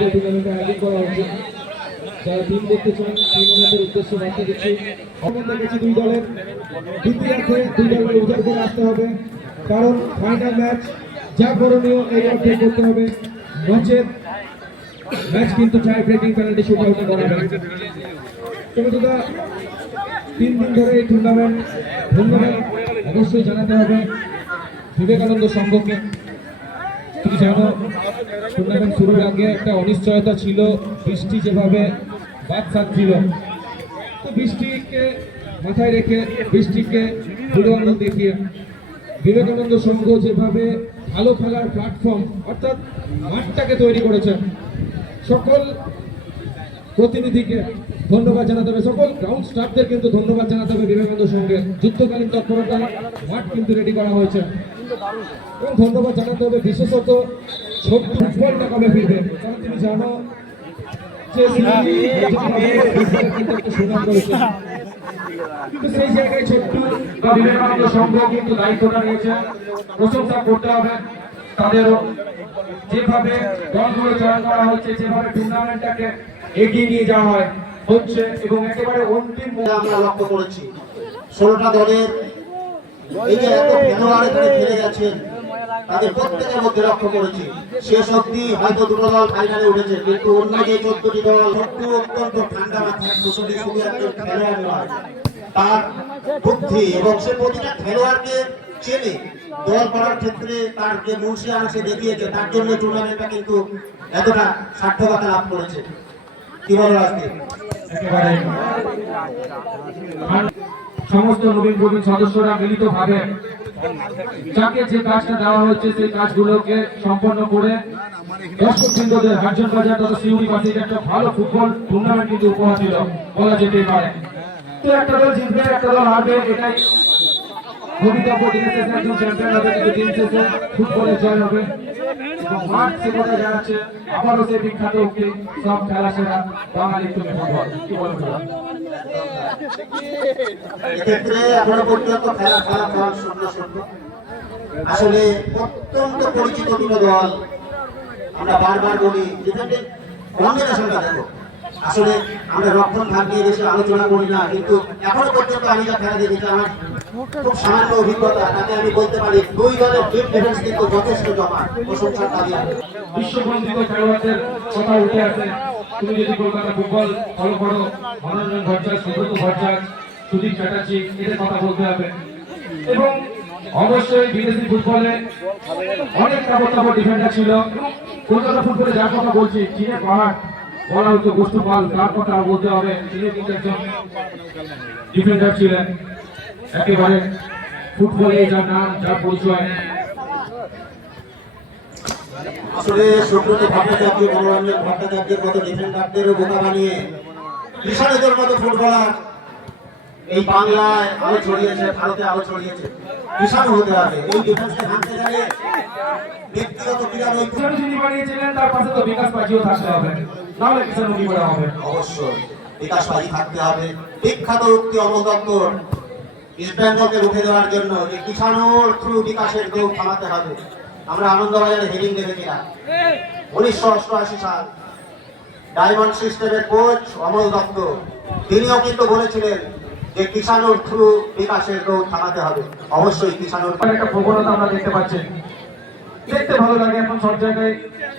আজকে টুর্নামেন্টে আয়োজন করা হচ্ছে। যারা টিম করতে চান টিম ওনাদের উদ্দেশ্যে বার্তা দিচ্ছি। ক্ষমতা গেছে দুই দলের দ্বিতীয়ার্ধে দুই দলকে উজাড় করে আসতে হবে, কারণ ফাইনাল ম্যাচ যা করণীয় এই অর্থে করতে হবে, নচেত ম্যাচ কিন্তু টাই ব্রেকিং পেনাল্টি শুট আউটে করাবে। তবে দাদা 3 দিন ধরে এই টুর্নামেন্ট ধন্যবাদ অবশ্যই জানাতে হবে বিবেকানন্দ সংঘকে। তুমি জানো টুর্নামেন্ট শুরুর আগে একটা অনিশ্চয়তা ছিল, বৃষ্টি যেভাবে বাদ সাধছিল, তো বৃষ্টিকে মাথায় রেখে বৃষ্টিকে বিবেকানন্দ দেখিয়ে বিবেকানন্দ সংঘ যেভাবে ভালো খেলার প্ল্যাটফর্ম অর্থাৎ মাঠটাকে তৈরি করেছে, সকল প্রতিনিধিকে ধন্যবাদ জানাতে হবে, সকল গ্রাউন্ড স্টাফদের কিন্তু ধন্যবাদ জানাতে হবে। বিবেকানন্দ সঙ্গে যুদ্ধকালীন তৎপরতা মাঠ কিন্তু রেডি করা হয়েছে এবং ধন্যবাদ জানাতে হবে বিশেষত ছোট্ট ফুটবলটা কবে ফিরবে, কারণ তুমি জানো যে সুনাম করেছে, কিন্তু সেই জায়গায় ছোট্ট বা বিবেকানন্দ সংঘ কিন্তু দায়িত্বটা নিয়েছে, প্রশংসা করতে হবে তাদেরও। যেভাবে দলগুলো চয়ন করা হচ্ছে, যেভাবে টুর্নামেন্টটাকে এগিয়ে নিয়ে যাওয়া হচ্ছে এবং একেবারে অন্তিম আমরা লক্ষ্য করেছি 16টা দলের এই যে এত খেলোয়াড় এখানে খেলে গেছেন তাদের প্রত্যেকের মধ্যে লক্ষ্য করেছি শেষ অবধি হয়তো দুটো দল ফাইনালে উঠেছে, কিন্তু অন্য যে 14টি দল অত্যন্ত ঠান্ডা মাথায় কুশলী শুধু একজন খেলোয়াড় নয়, তার বুদ্ধি এবং সে প্রতিটা খেলোয়াড়কে চেনে দল করার ক্ষেত্রে তার যে মুন্সিয়ানা সে দেখিয়েছে, তার জন্য টুর্নামেন্টটা কিন্তু এতটা সার্থকতা লাভ করেছে। কি বলো আজকে একেবারে সমস্ত নবীন প্রবীণ সদস্যরা মিলিত ভাবে যাকে যে কাজটা দেওয়া হচ্ছে সেই কাজগুলোকে সম্পন্ন করে দর্শকবৃন্দদের হারজন বাজার তথা সিউড়ি বাসীর একটা ভালো ফুটবল টুর্নামেন্ট কিন্তু উপহার দিল বলা যেতেই পারে। তো একটা দল জিতবে একটা দল হারবে, এটাই ভবিতব্য। দিনের শেষে একজন চ্যাম্পিয়ন হবে, কিন্তু দিন শেষে ফুটবলের জয় হবে এবং মাঠ সে কথা জানাচ্ছে আবারও সেই বিখ্যাত উক্তি সব খেলা সেরা বাঙালি তুমি ফুটবল। কি বলবো এক্ষেত্রে এখনো পর্যন্ত খেলা ফলাফল 0-0। আসলে অত্যন্ত পরিচিত দুটো দল, আমরা বারবার বলি ডিফেন্ডিং কম্বিনেশনটা দেখো। আসলে আমরা রক্ষণ ভাগ নিয়ে বেশি আলোচনা করি না, কিন্তু এখনো পর্যন্ত আমি যা খেলা দেখেছি আমার খুব সামান্য অভিজ্ঞতা, তাতে আমি বলতে পারি দুই দলের টিম ডিফেন্স কিন্তু যথেষ্ট জমা, প্রশংসার দাবি আছে। বিশ্ববন্ধিত খেলোয়াড়দের কথা উঠে আসে। তুমি যদি কলকাতা ফুটবল ফলো করো, মনোরঞ্জন ভট্টাচার্য, সুব্রত ভট্টাচার্য, সুদীপ চ্যাটার্জি, এদের কথা বলতে হবে। এবং অবশ্যই বিদেশি ফুটবলে অনেক তাবড় ডিফেন্ডার ছিল। কলকাতা ফুটবলে যার কথা বলছি, চীনের পাহাড় বলা হচ্ছে গোষ্ঠ পাল, তার কথা বলতে হবে। তিনি কিন্তু একজন ডিফেন্ডার ছিলেন, একেবারে ফুটবলে যার নাম যার পরিচয়। আসলে সুব্রত ভট্টাচার্য, মনোরঞ্জন ভট্টাচার্যের মতো ডিফেন্ডারদেরও বোকা বানিয়ে বিশালদের মতো ফুটবলার এই বাংলায় আলো ছড়িয়েছে, ভারতে আলো ছড়িয়েছে। বিশাল হতে হবে এই ডিফেন্সকে ভাঙতে গেলে ব্যক্তিগত ক্রীড়া নৈপুণ্য যিনি বানিয়েছিলেন তার পাশে তো বিকাশ পাজিও থাকতে হবে, নাহলে কিষাণ কি করা হবে। অবশ্যই বিকাশ পাজি থাকতে হবে। বিখ্যাত উক্তি অমল দত্তর ইস্ট বেঙ্গলকে রুখে দেওয়ার জন্য যে কিষাণুর থ্রু বিকাশের দৌড় থামাতে হবে। আমরা আনন্দবাজারে হেডিং দেখেছিলাম 1988 সাল, ডায়মন্ড সিস্টেমের কোচ অমল দত্ত, তিনিও কিন্তু বলেছিলেন যে কিষাণুর থ্রু বিকাশের দৌড় থামাতে হবে। অবশ্যই কিষাণুর একটা প্রবণতা আমরা দেখতে পাচ্ছি, দেখতে ভালো লাগে এখন সব জায়গায়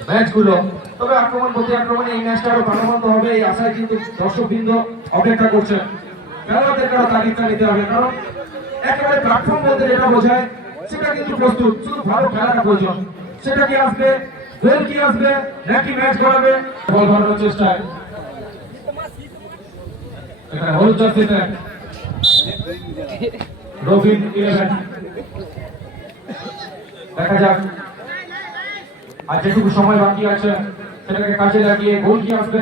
ম্যাচগুলো। তবে আক্রমণ প্রতি আক্রমণে এই ম্যাচটা আরো প্রাণবন্ত হবে, এই আশায় কিন্তু দর্শকবৃন্দ অপেক্ষা করছে। খেলোয়াড়দেরকে আরো তাগিদটা নিতে হবে, কারণ একেবারে প্ল্যাটফর্ম বলতে যেটা বোঝায় সেটা কিন্তু প্রস্তুত, শুধু ভালো খেলাটা প্রয়োজন। সেটা কি আসবে, গোল কি আসবে, নাকি ম্যাচ গড়াবে, বল বাড়ানোর চেষ্টায় এখানে হলুদ জার্সিতে রবিন 11। দেখা যাক আর যেটুকু সময় বাকি আছে সেটাকে কাজে লাগিয়ে গোল কি আসবে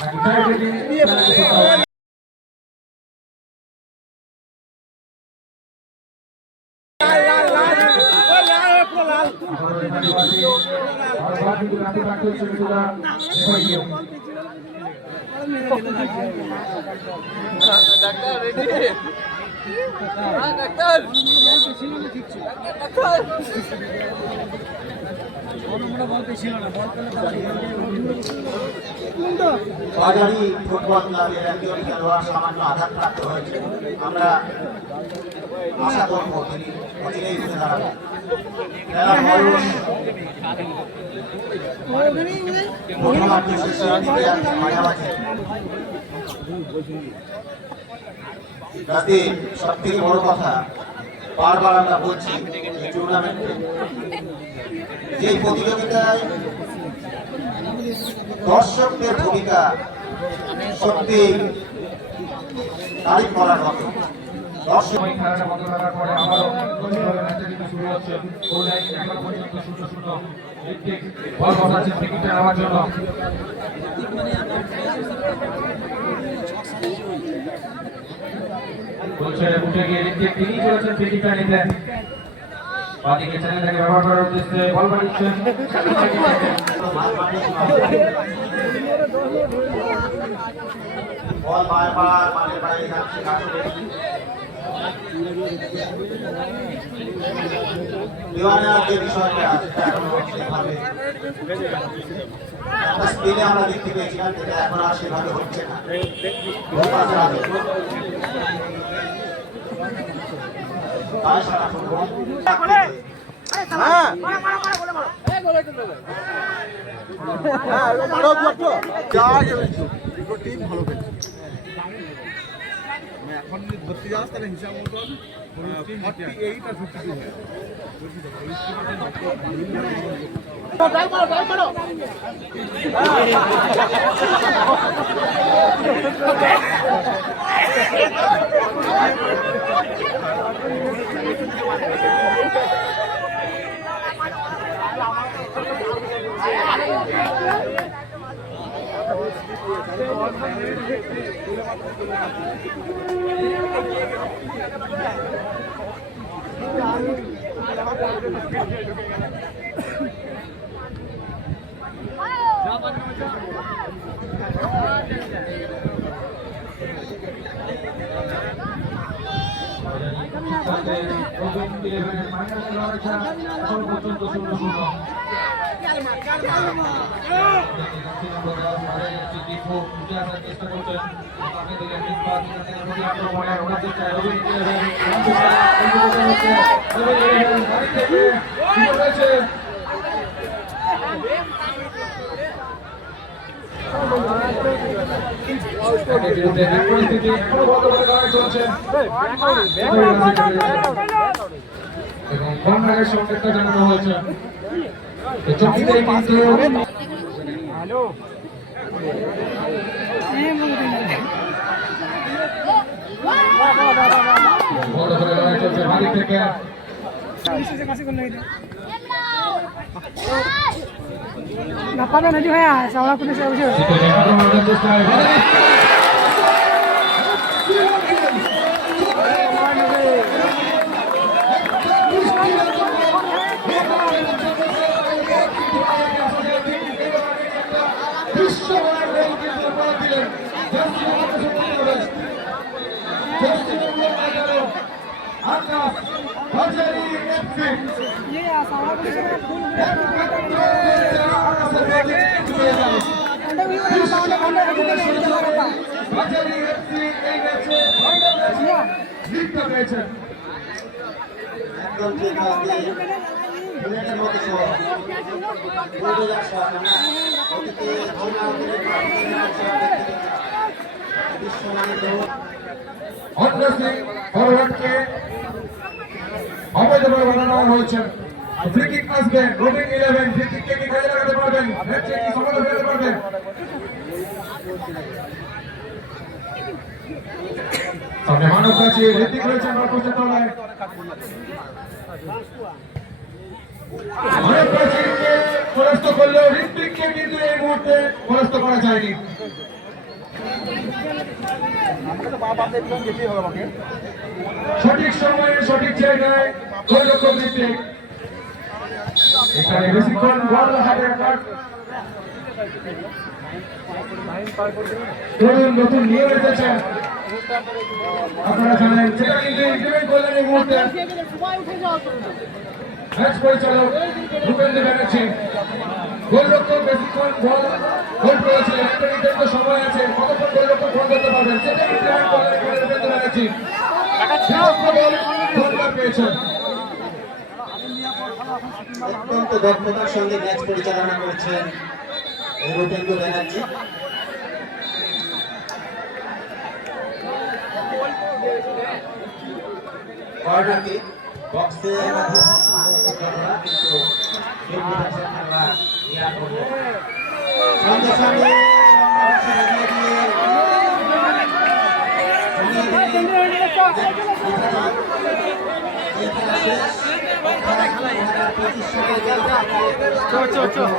নাকি টাই ব্রেকিং। বাজারি ফুটবল ক্লাবের একজন খেলোয়াড় সামান্য আঘাতপ্রাপ্ত হয়েছে। আমরা আশা করবো তিনি অচিরেই উঠে দাঁড়াবেন। খেলার বয়স প্রথমার্ধ শেষের দিকে মাঝামাঝি। যাতে সব থেকে বড় কথা, বারবার আমরা বলছি এই টুর্নামেন্টে যে প্রতিযোগিতায় দর্শকদের ভূমিকা সত্যি তারিফ করার মতো। দর্শক খেলাটা বন্ধ করার পরে আবারও ম্যাচটা কিন্তু শুরু হচ্ছে। এখনো পর্যন্ত 0-0 ঋত্বিক বল বসাচ্ছে টিকিটটা নেওয়ার জন্য। বলছে উঠে গিয়ে ঋত্বিক তিনি চলেছেন টিকিটটা নিতে। বাদিকে চ্যানেলটাকে ব্যবহার করার উদ্দেশ্যে বল বাড়িয়েছেন। বল বারবার মাঠের বাইরে যাচ্ছে। দেওয়ানার যে বিষয়টা সেভাবে একটা স্পেনে আমরা দেখতে পেয়েছিলাম, যেটা এখন আর সেভাবে হচ্ছে না। তাই সারা ফুটবল এখন যদি ধরতে যাস তাহলে হিসাব মতন 48 আর 52 হয়। এবং কর্নারের সংকেতটা জানানো হয়েছে। চকিতে কিন্তু বড় করে লড়াই চলছে মালিক থেকে। Napaka na dia ya, salah aku bisa usul. Iya, salah aku bisa usul. অবৈধভাবে বানানো হয়েছে। ফ্রি কিক আসবে, রোটিং 11 ফ্রি কিককে কি কাজে লাগাতে পারবেন, ম্যাচে কি সফল হতে পারবেন। সামনে মানব কাছে ঋত্বিক রয়েছে আমার পোস্টের তলায়। মানব কাছেকে পরাস্ত করলেও ঋত্বিককে কিন্তু এই মুহূর্তে পরাস্ত করা যায়নি। সঠিক সময়ে সঠিক জায়গায় গোলরক্ষক ঋত্বিক। এখানে বেশিক্ষণ বল হাতে রাখার নতুন নিয়ম এসেছে, আপনারা জানেন, সেটা কিন্তু ইমপ্লিমেন্ট করলেন এই মুহূর্তে। ম্যাচ পরিচালক ভূপেন্দ্র ব্যানার্জি। গোলরক্ষক বেশিক্ষণ হোল্ড করেছিলেন, একটা নির্দিষ্ট সময় আছে, কতক্ষণ গোলরক্ষক হোল্ড করতে পারবেন সেটা কিন্তু ভূপেন্দ্র ব্যানার্জি গোলবার পেয়েছেন। অত্যন্ত দক্ষতার সঙ্গে ম্যাচ পরিচালনা করছেন এই ভূপেন্দ্র ব্যানার্জি। কর্নার কিক বক্সে কিন্তু সঙ্গে সঙ্গে চল চল চল